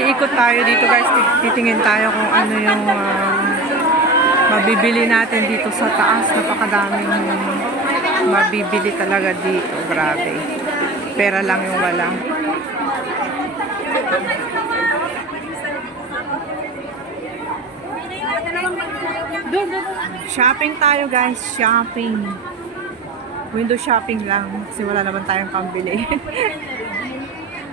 Iikot tayo dito guys. Titingin tayo kung ano yung mabibili natin dito sa taas. Napakadaming mabibili talaga dito. Grabe. Pera lang yung wala. Shopping tayo guys. Shopping. Window shopping lang. Kasi wala naman tayong pambili.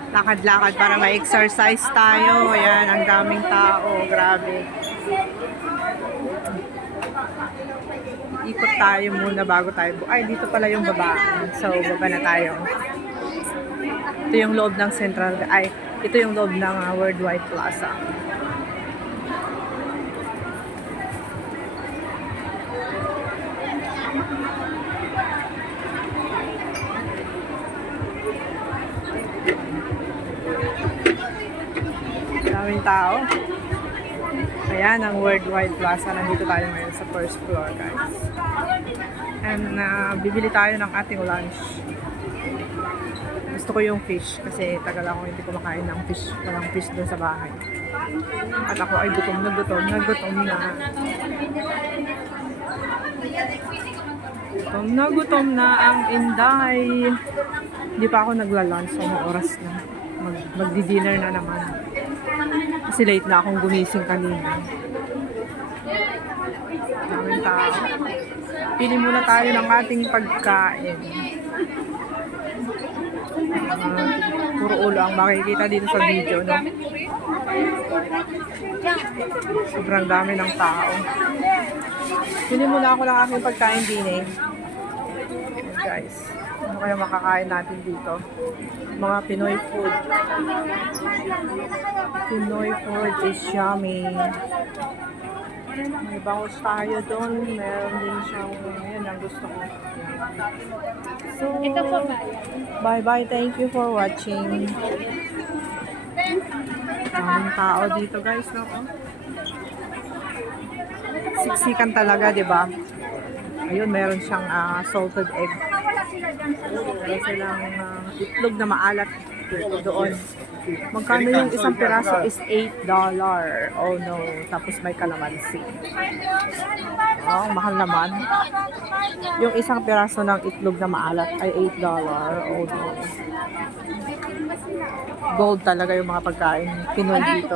Lakad-lakad para ma-exercise tayo. Ayan, ang daming tao. Grabe. Ikot tayo muna bago tayo. Ay, dito pala yung baba. So, baba na tayo. Ito yung loob ng Central. Ay, ito yung loob ng Worldwide Plaza. Daming tao. Ayan ang Worldwide Plaza. Nandito tayo ngayon sa first floor guys. And bibili tayo ng ating lunch. Gusto ko yung fish kasi tagal ako hindi kumakain ng fish. Walang fish doon sa bahay. At ako ay gutom na. Gutom na ang Inday. Hindi pa ako nagla-lunch. Anong oras na? Magdi-dinner na naman. Kasi late na akong gumising kanina. Daming tao. Pili muna tayo ng ating pagkain. Puro ulo ang makikita dito sa video, no? Sobrang dami ng tao. Pili muna ako ng aking pagkain din eh. Guys, ano kaya makakain natin dito? Mga Pinoy food. Pinoy food is yummy. May bangus tayo doon. Meron din siyang, yan ang gusto ko. So, bye-bye. Thank you for watching. Daming tao dito guys, no? Siksikan talaga, di ba? Ayun, meron siyang salted egg. Meron silang itlog na maalat doon. Magkano yung isang piraso is $8. Oh no. Tapos may kalamansi. Oh, mahal naman. Yung isang piraso ng itlog na maalat ay $8. Oh no. Gold talaga yung mga pagkain Pinoy dito.